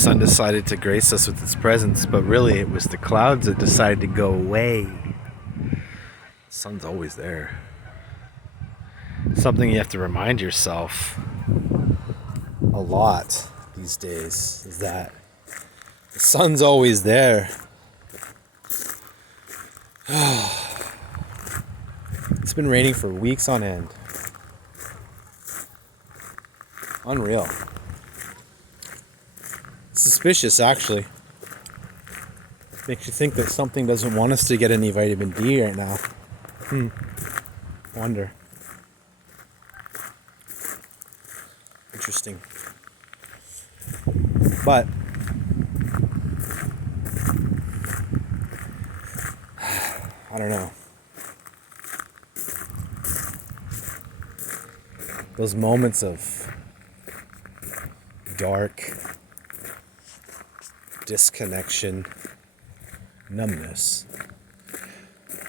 sun decided to grace us with its presence, but really it was the clouds that decided to go away. The sun's always there. Something you have to remind yourself a lot these days is that the sun's always there. It's been raining for weeks on end. Unreal. Suspicious, actually. Makes you think that something doesn't want us to get any vitamin D right now. Wonder. Interesting. But I don't know. Those moments of dark disconnection, numbness,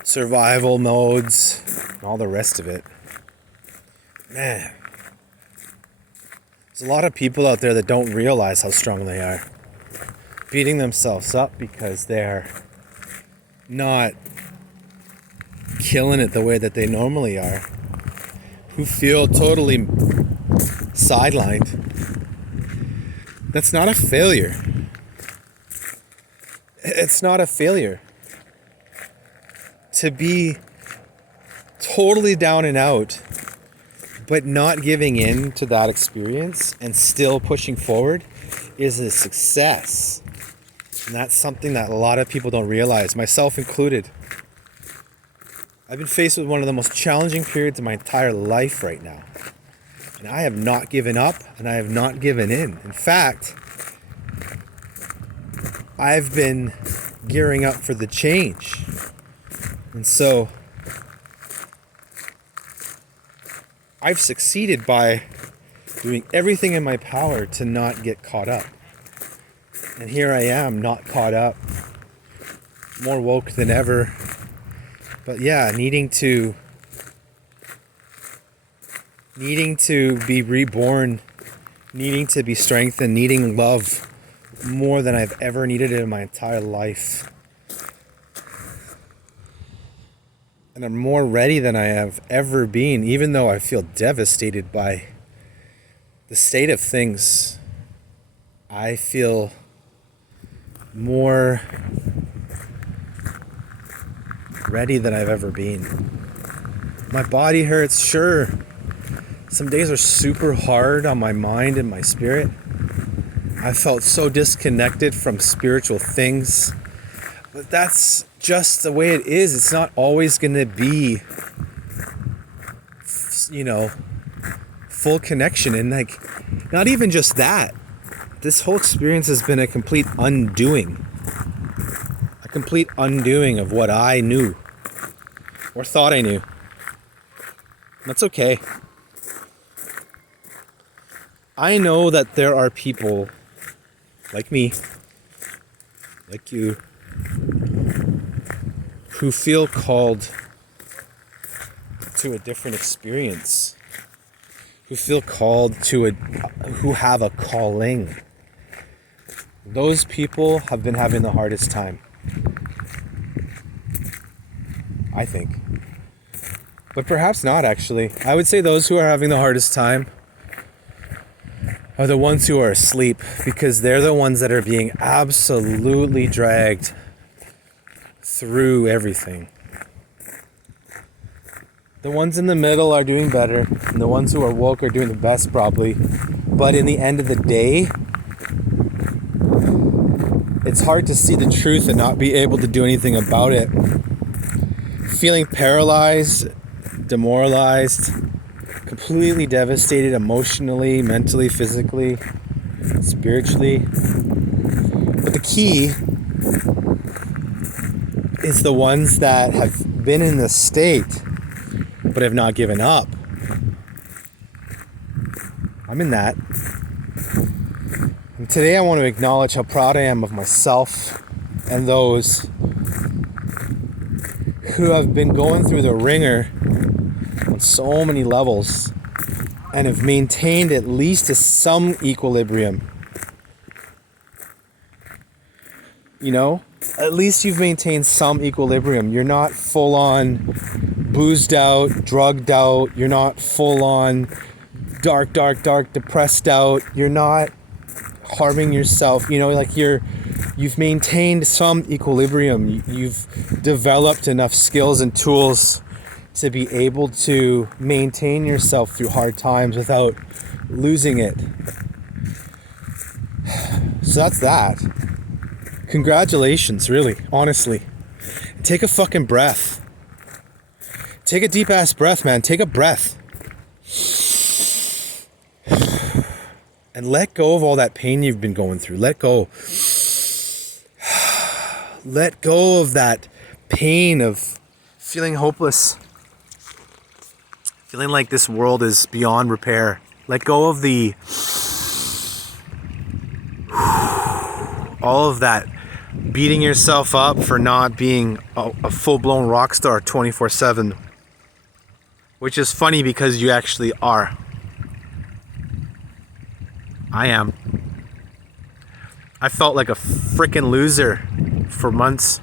survival modes, and all the rest of it. Man, there's a lot of people out there that don't realize how strong they are, beating themselves up because they're not killing it the way that they normally are, who feel totally sidelined. That's not a failure. It's not a failure. To be totally down and out, but not giving in to that experience and still pushing forward is a success. And that's something that a lot of people don't realize, myself included. I've been faced with one of the most challenging periods of my entire life right now. And I have not given up and I have not given in. In fact, I've been gearing up for the change. And so I've succeeded by doing everything in my power to not get caught up. And here I am, not caught up, more woke than ever. But yeah, needing to be reborn, needing to be strengthened, needing love more than I've ever needed it in my entire life. And I'm more ready than I have ever been, even though I feel devastated by the state of things. I feel more ready than I've ever been. My body hurts, sure. Some days are super hard on my mind and my spirit. I felt so disconnected from spiritual things. But that's just the way it is. It's not always going to be, full connection. And not even just that. This whole experience has been a complete undoing. A complete undoing of what I knew. Or thought I knew. That's okay. I know that there are people like me, like you, who feel called to a different experience, who feel called who have a calling. Those people have been having the hardest time, I think. But perhaps not, actually. I would say those who are having the hardest time are the ones who are asleep, because they're the ones that are being absolutely dragged through everything. The ones in the middle are doing better, and the ones who are woke are doing the best, probably. But in the end of the day, it's hard to see the truth and not be able to do anything about it. Feeling paralyzed, demoralized, completely devastated emotionally, mentally, physically, spiritually. But the key is the ones that have been in this state but have not given up. I'm in that. And today I want to acknowledge how proud I am of myself and those who have been going through the ringer on so many levels and have maintained at least some equilibrium. you know, at least you've maintained some equilibrium. You're not full on boozed out, drugged out. You're not full on dark, depressed out. You're not harming yourself. You know, like you've maintained some equilibrium. You've developed enough skills and tools to be able to maintain yourself through hard times without losing it. So that's that. Congratulations, really, honestly. Take a fucking breath. Take a deep ass breath, man. Take a breath. And let go of all that pain you've been going through. Let go. Let go of that pain of feeling hopeless. Feeling like this world is beyond repair. Let go of all of that beating yourself up for not being a full-blown rock star 24/7. Which is funny because you actually are. I am. I felt like a freaking loser for months.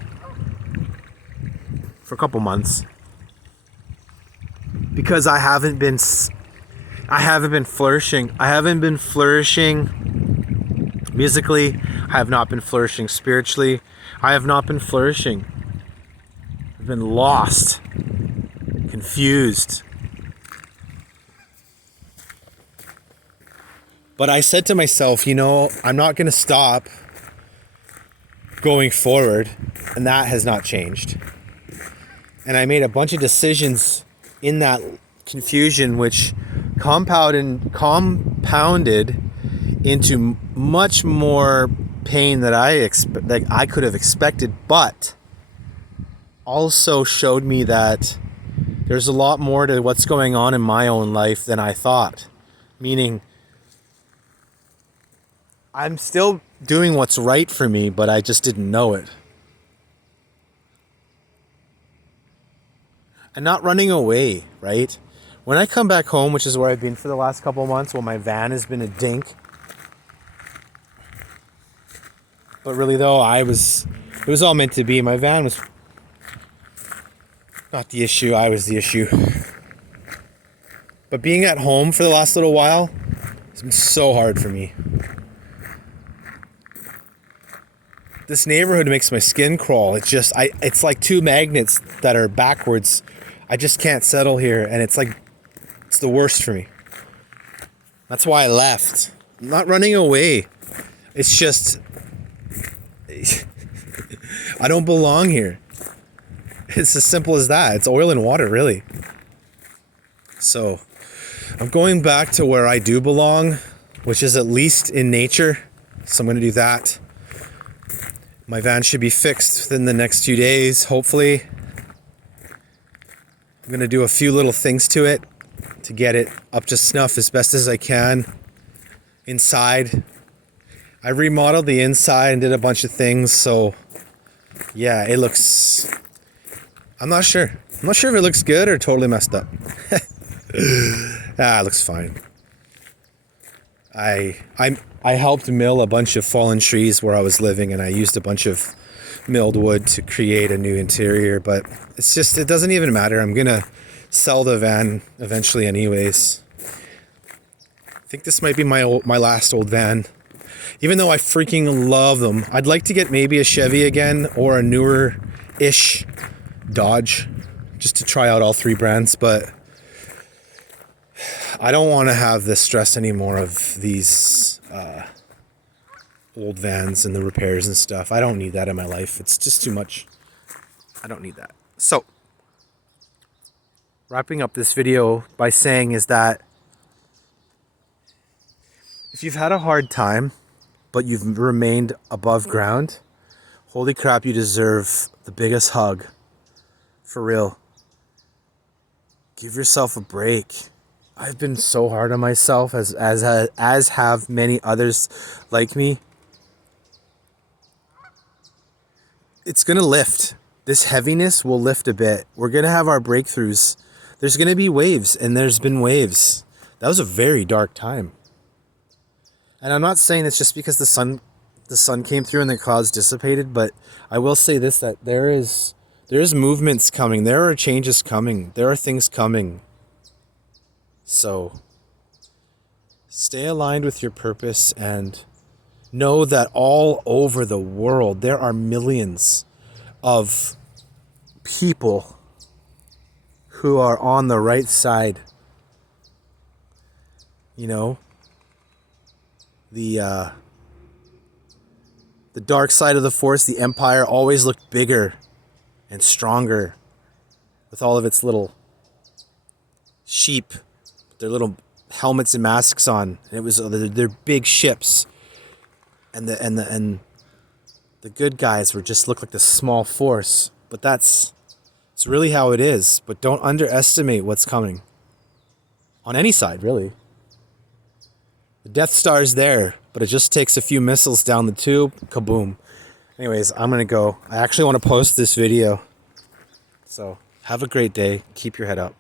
For a couple months. Because I haven't been flourishing. I haven't been flourishing musically. I have not been flourishing spiritually. I have not been flourishing. I've been lost, confused. But I said to myself, you know, I'm not going to stop going forward, and that has not changed. And I made a bunch of decisions in that confusion, which compounded into much more pain that I could have expected, but also showed me that there's a lot more to what's going on in my own life than I thought. Meaning, I'm still doing what's right for me, but I just didn't know it. And not running away, right? When I come back home, which is where I've been for the last couple of months, well, my van has been a dink. But really though, it was all meant to be. My van was not the issue, I was the issue. But being at home for the last little while has been so hard for me. This neighborhood makes my skin crawl. It's like two magnets that are backwards. I just can't settle here, and it's the worst for me. That's why I left. I'm not running away. It's just I don't belong here. It's as simple as that. It's oil and water, really. So I'm going back to where I do belong, which is at least in nature. So I'm going to do that. My van should be fixed within the next few days, hopefully. I'm going to do a few little things to it to get it up to snuff as best as I can. Inside, I remodeled the inside and did a bunch of things, so yeah, it looks... I'm not sure. I'm not sure if it looks good or totally messed up. It looks fine. I helped mill a bunch of fallen trees where I was living, and I used a bunch of milled wood to create a new interior, but it doesn't even matter. I'm gonna sell the van eventually anyways. I think this might be my last old van, even though I freaking love them. I'd like to get maybe a Chevy again or a newer-ish Dodge, just to try out all three brands, but I don't want to have the stress anymore of these old vans and the repairs and stuff. I don't need that in my life. It's just too much. I don't need that. So, wrapping up this video by saying is that if you've had a hard time, but you've remained above ground, holy crap, you deserve the biggest hug. For real. Give yourself a break. I've been so hard on myself, as have many others like me. It's gonna lift. This heaviness will lift a bit. We're gonna have our breakthroughs. There's gonna be waves, and there's been waves. That was a very dark time. And I'm not saying it's just because the sun the sun came through and the clouds dissipated, but I will say this, that there's movements coming. There are changes coming. There are things coming. So stay aligned with your purpose and know that all over the world there are millions of people who are on the right side. You know, the dark side of the Force, the Empire, always looked bigger and stronger with all of its little sheep, their little helmets and masks on. And it was their big ships, and the good guys were just looked like the small force. But it's really how it is. But don't underestimate what's coming on any side, really. The Death Star's there, but it just takes a few missiles down the tube. Kaboom. Anyways, I'm gonna go. I actually want to post this video. So have a great day. Keep your head up.